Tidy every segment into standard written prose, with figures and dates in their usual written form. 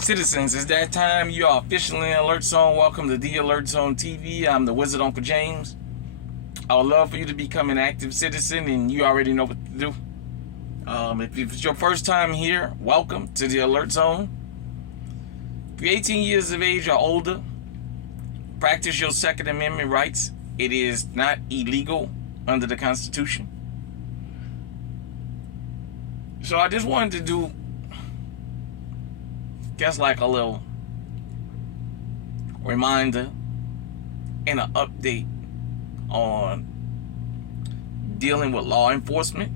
Citizens, it's that time. You are officially in Alert Zone. Welcome to the Alert Zone TV. I'm the Wizard Uncle James. I would love for you to become an active citizen, and you already know what to do. If it's your first time here, welcome to the Alert Zone. If you're 18 years of age or older, practice your Second Amendment rights. It is not illegal under the Constitution. So I just wanted to do, like a little reminder and an update on dealing with law enforcement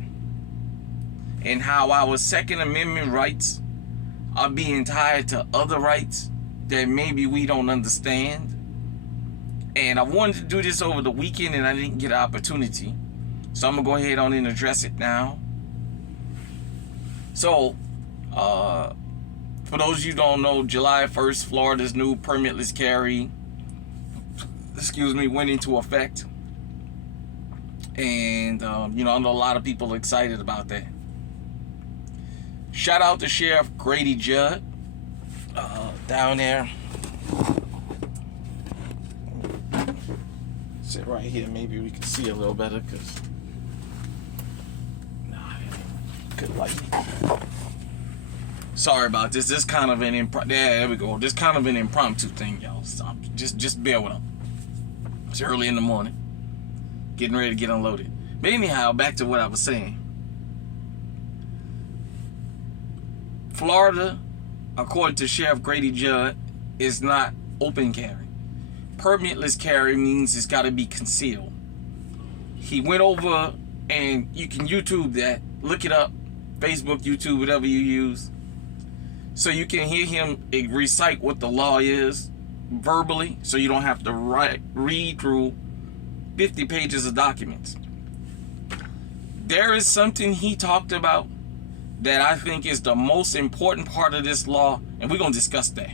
and how our Second Amendment rights are being tied to other rights that maybe we don't understand. And I wanted to do this over the weekend and I didn't get an opportunity. So I'm going to go ahead on and address it now. So, for those of you who don't know, July 1st, Florida's new permitless carry, went into effect. And, I know a lot of people are excited about that. Shout out to Sheriff Grady Judd down there. Sit right here, maybe we can see a little better, because good lighting. Sorry about this. This kind of an there we go. This kind of an impromptu thing, y'all. So just bear with them. It's early in the morning, getting ready to get unloaded. But anyhow, back to what I was saying. Florida, according to Sheriff Grady Judd, is not open carry. Permitless carry means it's got to be concealed. He went over, and you can YouTube that. Look it up. Facebook, YouTube, whatever you use. So you can hear him recite what the law is verbally, so you don't have to read through 50 pages of documents. There is something he talked about that I think is the most important part of this law, and we're going to discuss that.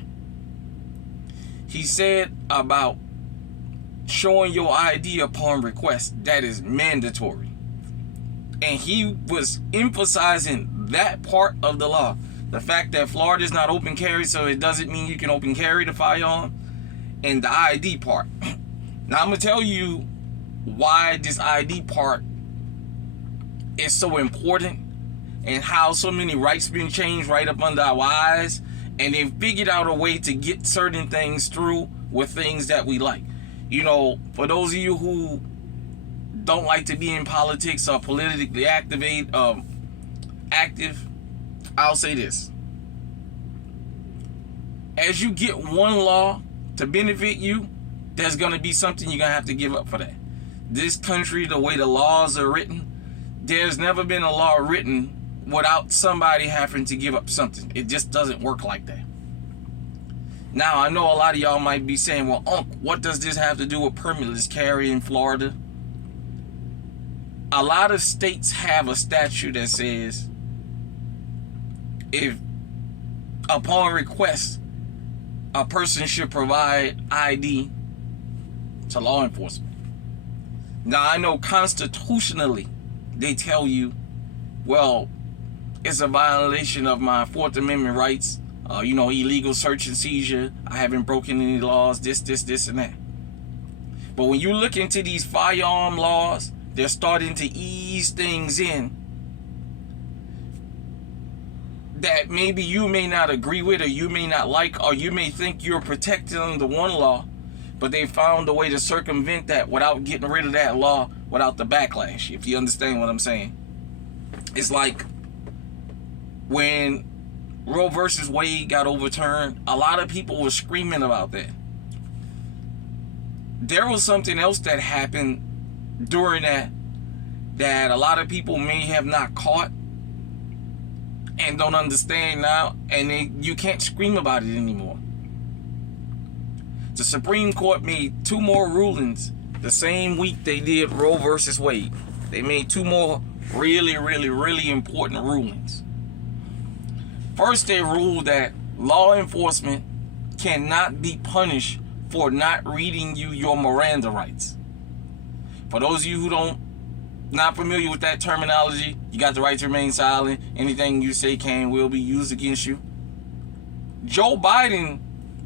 He said about showing your ID upon request. That is mandatory. And he was emphasizing that part of the law. The fact that Florida is not open carry, so it doesn't mean you can open carry the firearm. And the ID part. Now, I'm going to tell you why this ID part is so important and how so many rights been changed right up under our eyes. And they've figured out a way to get certain things through with things that we like. You know, for those of you who don't like to be in politics or politically active, I'll say this. As you get one law to benefit you, there's going to be something you're going to have to give up for that. This country, the way the laws are written, there's never been a law written without somebody having to give up something. It just doesn't work like that. Now, I know a lot of y'all might be saying, well, Unc, what does this have to do with permitless carry in Florida? A lot of states have a statute that says if upon request a person should provide ID to law enforcement. Now, I know constitutionally they tell you, well, it's a violation of my Fourth Amendment rights, illegal search and seizure, I haven't broken any laws, this and that. But when you look into these firearm laws, they're starting to ease things in that maybe you may not agree with, or you may not like, or you may think you're protected under one law, but they found a way to circumvent that without getting rid of that law, without the backlash, if you understand what I'm saying. It's like when Roe versus Wade got overturned, a lot of people were screaming about that. There was something else that happened during that a lot of people may have not caught and don't understand now, and you can't scream about it anymore. The Supreme Court made 2 more rulings the same week they did Roe versus Wade. They made 2 more really, really, really important rulings. First, they ruled that law enforcement cannot be punished for not reading you your Miranda rights. For those of you who not familiar with that terminology, you got the right to remain silent. Anything you say can will be used against you. Joe Biden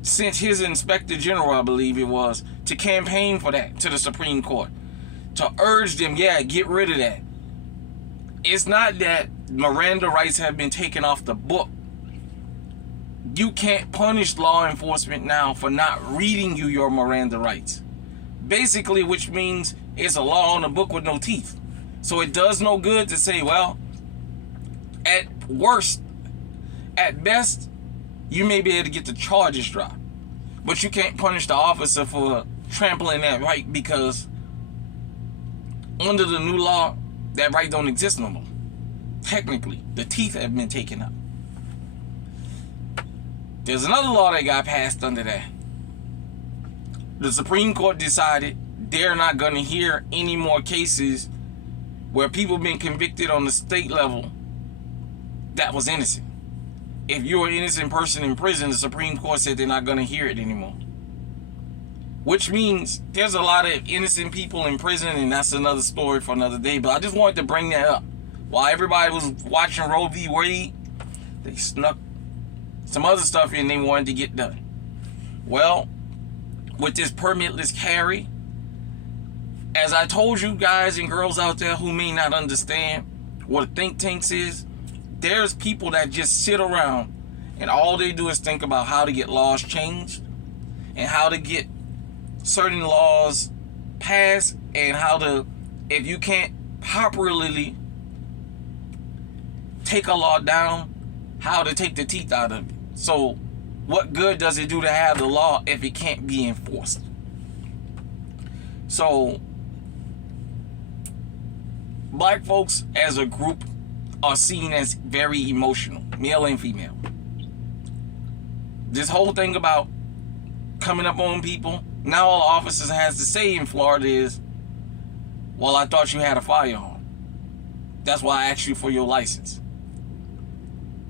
sent his inspector general, I believe it was, to campaign for that to the Supreme Court, to urge them, yeah, get rid of that. It's not that Miranda rights have been taken off the book. You can't punish law enforcement now for not reading you your Miranda rights. Basically, which means it's a law on the book with no teeth. So it does no good to say, well, at worst, at best, you may be able to get the charges dropped. But you can't punish the officer for trampling that right, because under the new law, that right don't exist no more. Technically, the teeth have been taken out. There's another law that got passed under that. The Supreme Court decided they're not going to hear any more cases where people been convicted on the state level that was innocent. If you're an innocent person in prison, the Supreme Court said they're not going to hear it anymore. Which means there's a lot of innocent people in prison, and that's another story for another day. But I just wanted to bring that up. While everybody was watching Roe v. Wade, they snuck some other stuff in they wanted to get done. Well, with this permitless carry, as I told you guys and girls out there who may not understand what a think tanks is, there's people that just sit around and all they do is think about how to get laws changed and how to get certain laws passed, and how to, if you can't properly take a law down, how to take the teeth out of it. So what good does it do to have the law if it can't be enforced? So black folks as a group are seen as very emotional, male and female. This whole thing about coming up on people, now all officers has to say in Florida is, well, I thought you had a firearm. That's why I asked you for your license.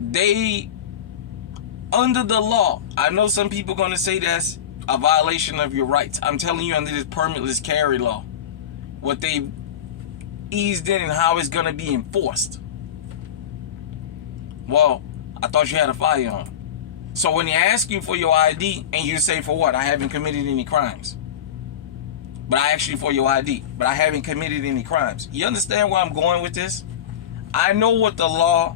They, under the law, I know some people going to say that's a violation of your rights. I'm telling you, under this permitless carry law, what they eased in and how it's going to be enforced. Well, I thought you had a firearm. So when they ask you for your ID and you say, for what? I haven't committed any crimes. But I asked you for your ID, but I haven't committed any crimes. You understand where I'm going with this? I know what the law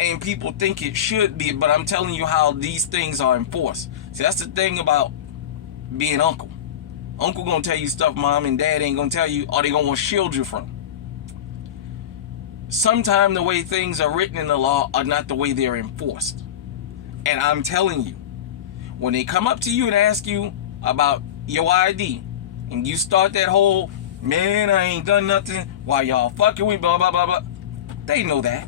and people think it should be, but I'm telling you how these things are enforced. See, that's the thing about being uncle. Uncle gonna tell you stuff mom and dad ain't gonna tell you, or they gonna want to shield you from. Sometimes the way things are written in the law are not the way they're enforced. And I'm telling you, when they come up to you and ask you about your ID, and you start that whole, man, I ain't done nothing while y'all fucking with blah, blah, blah, blah. They know that.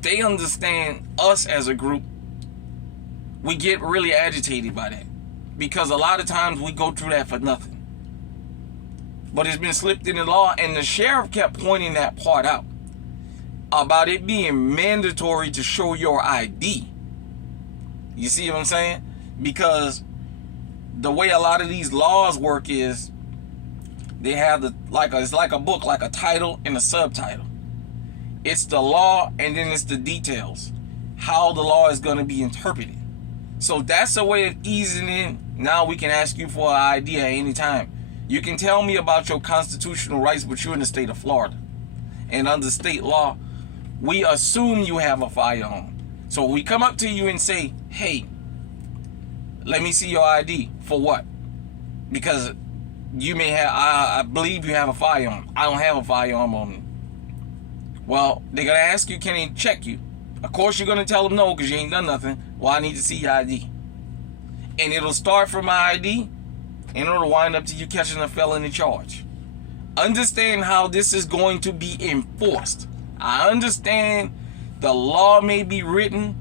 They understand us as a group. We get really agitated by that, because a lot of times we go through that for nothing. But it's been slipped in the law, and the sheriff kept pointing that part out about it being mandatory to show your ID. You see what I'm saying? Because the way a lot of these laws work is they have it's like a book, like a title and a subtitle. It's the law, and then it's the details, how the law is going to be interpreted. So that's a way of easing in. Now we can ask you for an ID at any time. You can tell me about your constitutional rights, but you're in the state of Florida. And under state law, we assume you have a firearm. So we come up to you and say, hey, let me see your ID. For what? Because you may have, I believe you have a firearm. I don't have a firearm on me. Well, they're going to ask you, can they check you? Of course, you're going to tell them no, because you ain't done nothing. Well, I need to see your ID. And it'll start from my ID, and it'll wind up to you catching a felony charge. Understand how this is going to be enforced. I understand the law may be written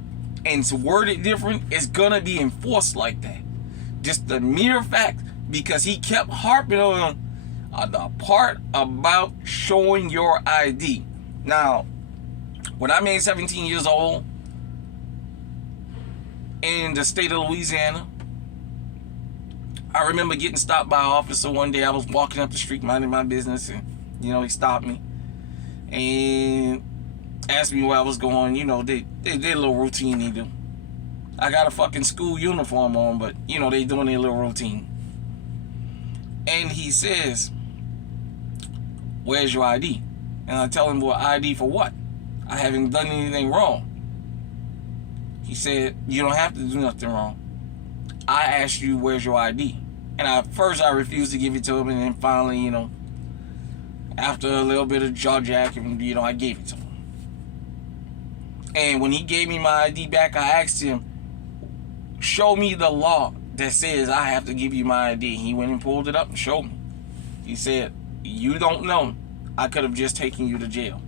and it's worded different. It's going to be enforced like that. Just the mere fact, because he kept harping on the part about showing your ID. Now, when I made 17 years old in the state of Louisiana, I remember getting stopped by an officer one day. I was walking up the street minding my business, and he stopped me. And asked me where I was going. You know, they little routine they do. I got a fucking school uniform on, but you know, they doing their little routine. And he says, where's your ID? And I tell him, well, ID for what? I haven't done anything wrong. He said, you don't have to do nothing wrong. I asked you, where's your ID? And at first I refused to give it to him, and then finally, you know, after a little bit of jaw jacking, you know, I gave it to him. And when he gave me my ID back, I asked him, show me the law that says I have to give you my ID. He went and pulled it up and showed me. He said, you don't know. I could have just taken you to jail.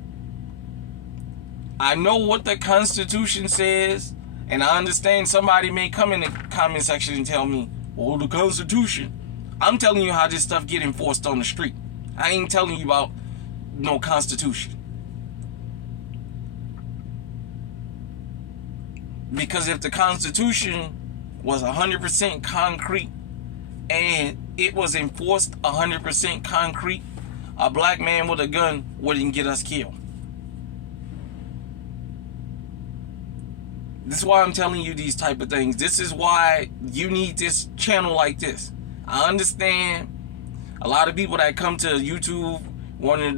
I know what the Constitution says, and I understand somebody may come in the comment section and tell me, well, the Constitution. I'm telling you how this stuff get enforced on the street. I ain't telling you about no Constitution. Because if the Constitution was 100% concrete and it was enforced 100% concrete, a black man with a gun wouldn't get us killed. This is why I'm telling you these type of things. This is why you need this channel like this. I understand a lot of people that come to YouTube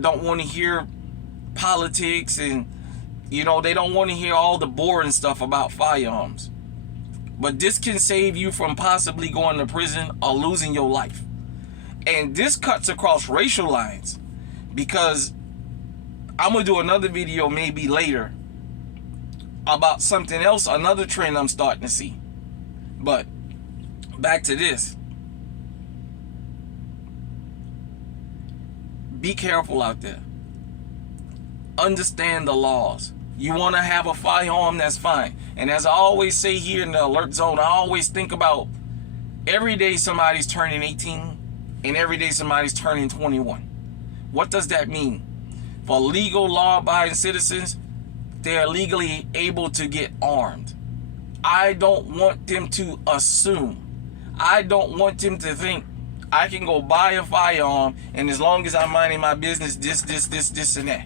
don't want to hear politics, and you know, they don't want to hear all the boring stuff about firearms. But this can save you from possibly going to prison or losing your life. And this cuts across racial lines, because I'm going to do another video maybe later about something else, another trend I'm starting to see. But back to this. Be careful out there. Understand the laws. You want to have a firearm, that's fine. And as I always say here in the alert zone, I always think about every day somebody's turning 18 and every day somebody's turning 21. What does that mean? For legal law-abiding citizens, they're legally able to get armed. I don't want them to assume. I don't want them to think I can go buy a firearm, and as long as I'm minding my business, this, and that.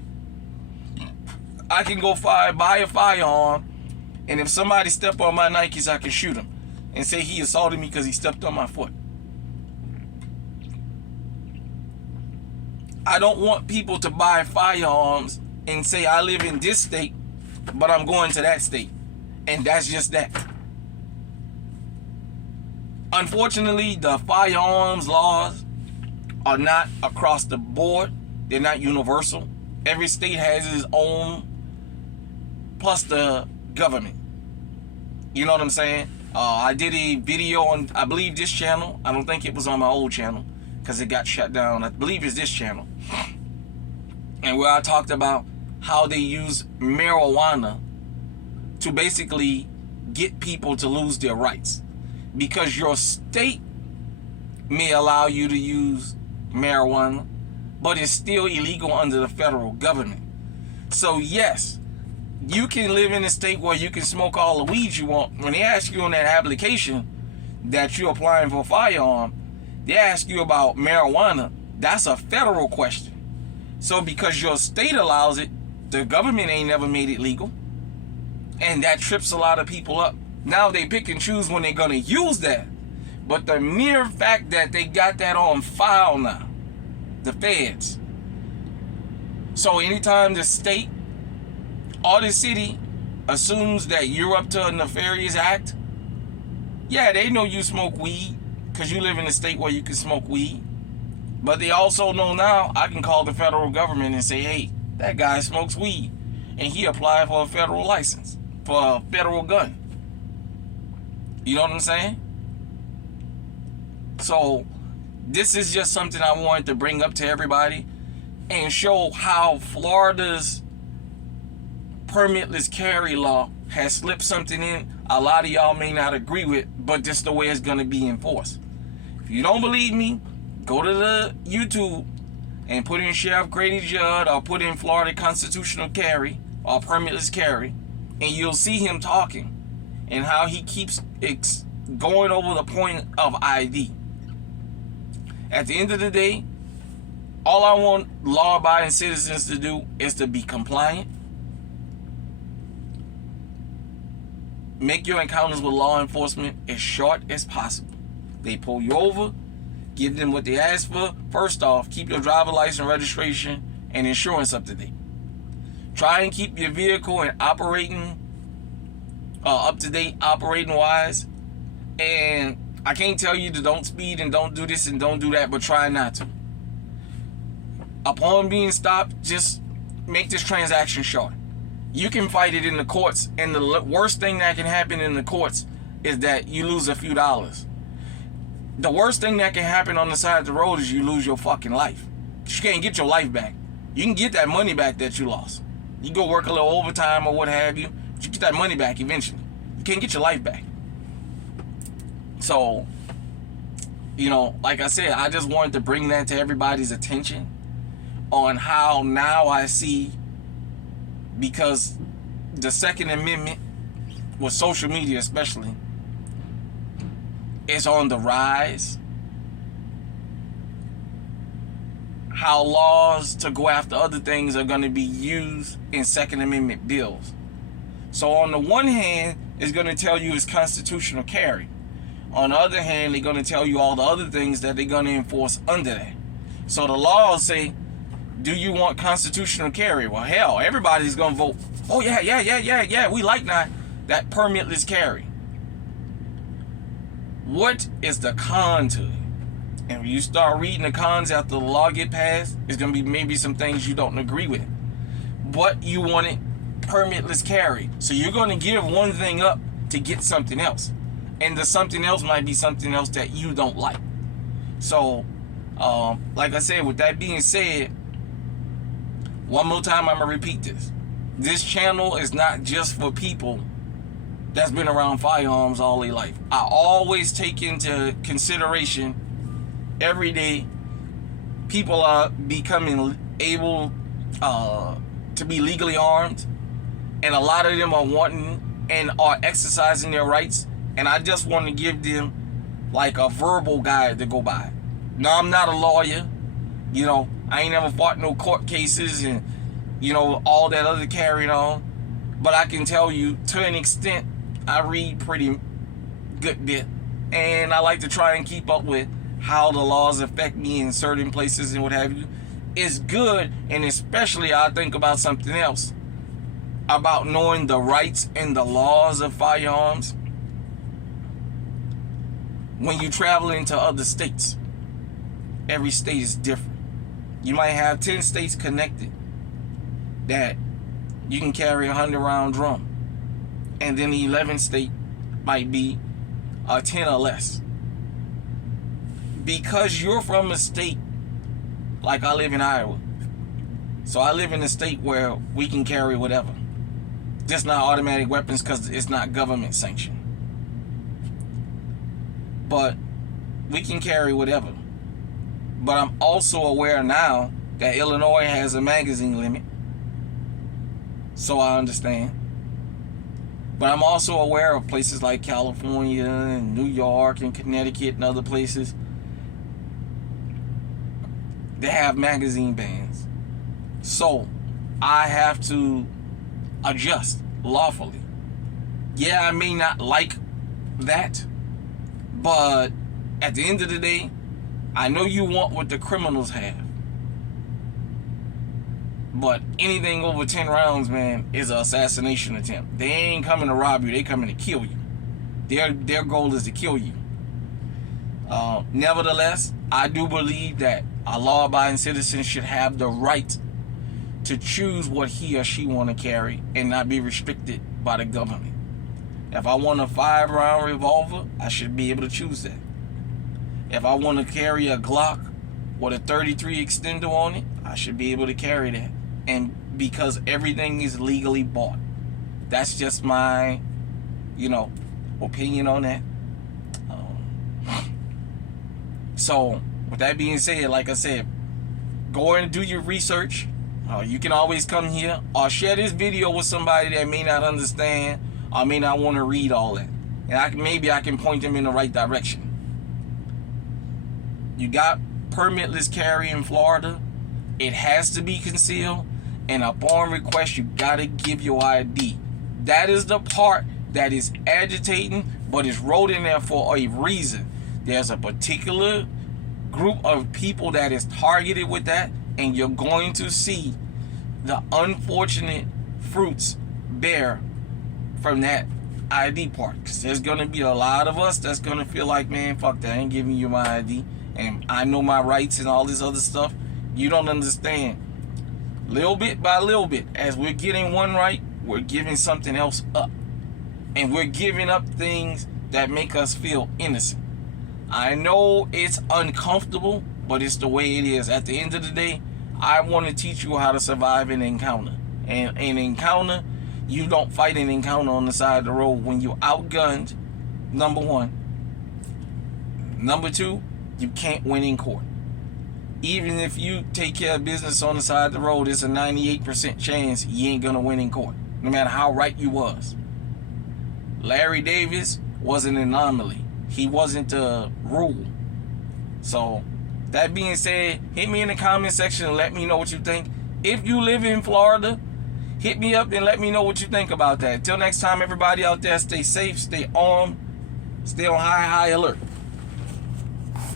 I can go buy a firearm, and if somebody step on my Nikes, I can shoot him and say he assaulted me because he stepped on my foot. I don't want people to buy firearms and say I live in this state, but I'm going to that state. And that's just that. Unfortunately, the firearms laws are not across the board. They're not universal. Every state has its own, plus the government. You know what I'm saying? I did a video on, I believe, this channel. I don't think it was on my old channel because it got shut down. I believe it's this channel. And where I talked about how they use marijuana to basically get people to lose their rights. Because your state may allow you to use marijuana, but it's still illegal under the federal government. So yes, you can live in a state where you can smoke all the weed you want. When they ask you on that application that you're applying for a firearm, they ask you about marijuana. That's a federal question. So because your state allows it, the government ain't never made it legal. And that trips a lot of people up. Now they pick and choose when they're going to use that. But the mere fact that they got that on file now, the feds. So anytime the state or the city assumes that you're up to a nefarious act, yeah, they know you smoke weed because you live in a state where you can smoke weed. But they also know now I can call the federal government and say, hey, that guy smokes weed and he applied for a federal license, for a federal gun. You know what I'm saying? So this is just something I wanted to bring up to everybody and show how Florida's permitless carry law has slipped something in a lot of y'all may not agree with, but this is the way it's going to be enforced. If you don't believe me, go to the YouTube and put in Sheriff Grady Judd or put in Florida constitutional carry or permitless carry, and you'll see him talking and how he keeps going over the point of ID. At the end of the day, all I want law-abiding citizens to do is to be compliant make your encounters with law enforcement as short as possible. They pull you over, give them what they ask for. First off, keep your driver license, registration, and insurance up to date. Try and keep your vehicle and operating up to date, operating wise. And I can't tell you to don't speed and don't do this and don't do that, but try not to. Upon being stopped, just make this transaction short. You can fight it in the courts, and the worst thing that can happen in the courts is that you lose a few dollars. The worst thing that can happen on the side of the road is you lose your fucking life. You can't get your life back. You can get that money back that you lost. You go work a little overtime or what have you, but you get that money back eventually. You can't get your life back. So, you know, like I said, I just wanted to bring that to everybody's attention on how now I see, because the Second Amendment, with social media especially, is on the rise. How laws to go after other things are going to be used in Second Amendment bills. So on the one hand, it's going to tell you it's constitutional carry. On the other hand, they're going to tell you all the other things that they're going to enforce under that. So the laws say, do you want constitutional carry? Well, hell, everybody's going to vote, oh yeah, we like that permitless carry. What is the con to it? And when you start reading the cons after the law get passed, it's going to be maybe some things you don't agree with. But you want it permitless carry. So you're going to give one thing up to get something else. And the something else might be something else that you don't like. So, like I said, with that being said, one more time I'm going to repeat this. This channel is not just for people that's been around firearms all their life. I always take into consideration every day people are becoming able to be legally armed, and a lot of them are wanting and are exercising their rights, and I just want to give them like a verbal guide to go by. Now, I'm not a lawyer, you know, I ain't never fought no court cases and, you know, all that other carrying on, but I can tell you, to an extent, I read pretty good bit, and I like to try and keep up with how the laws affect me in certain places and what have you. It's good, and especially I think about something else, about knowing the rights and the laws of firearms. When you travel into other states, every state is different. You might have 10 states connected that you can carry a 100-round drum, and then the 11th state might be 10 or less. Because you're from a state, like I live in Iowa, so I live in a state where we can carry whatever, just not automatic weapons because it's not government sanctioned. But we can carry whatever. But I'm also aware now that Illinois has a magazine limit, so I understand. But I'm also aware of places like California and New York and Connecticut and other places. They have magazine bans. So I have to adjust lawfully. Yeah, I may not like that, but at the end of the day, I know you want what the criminals have. But anything over 10 rounds, man, is an assassination attempt. They ain't coming to rob you, they coming to kill you. Their goal is to kill you. Nevertheless, I do believe that a law-abiding citizen should have the right to choose what he or she want to carry and not be restricted by the government. If I want a 5-round revolver, I should be able to choose that. If I want to carry a Glock with a 33 extender on it, I should be able to carry that. And because everything is legally bought. That's just my, opinion on that. So, with that being said, like I said, go and do your research. You can always come here or share this video with somebody that may not understand or may not want to read all that. And maybe I can point them in the right direction. You got permitless carry in Florida. It has to be concealed. And upon request, you got to give your ID. That is the part that is agitating, but it's wrote in there for a reason. There's a particular group of people that is targeted with that, and you're going to see the unfortunate fruits bear from that ID part. Because there's going to be a lot of us that's going to feel like, man, fuck that, I ain't giving you my ID, and I know my rights and all this other stuff. You don't understand. Little bit by little bit, as we're getting one right, we're giving something else up. And we're giving up things that make us feel innocent. I know it's uncomfortable, but it's the way it is. At the end of the day, I want to teach you how to survive an encounter. And an encounter, you don't fight an encounter on the side of the road when you're outgunned, number one. Number two, you can't win in court. Even if you take care of business on the side of the road, it's a 98% chance you ain't gonna win in court, no matter how right you was. Larry Davis was an anomaly. He wasn't the rule. So, that being said, hit me in the comment section and let me know what you think. If you live in Florida, hit me up and let me know what you think about that. Till next time, everybody out there, stay safe, stay armed, stay on high alert.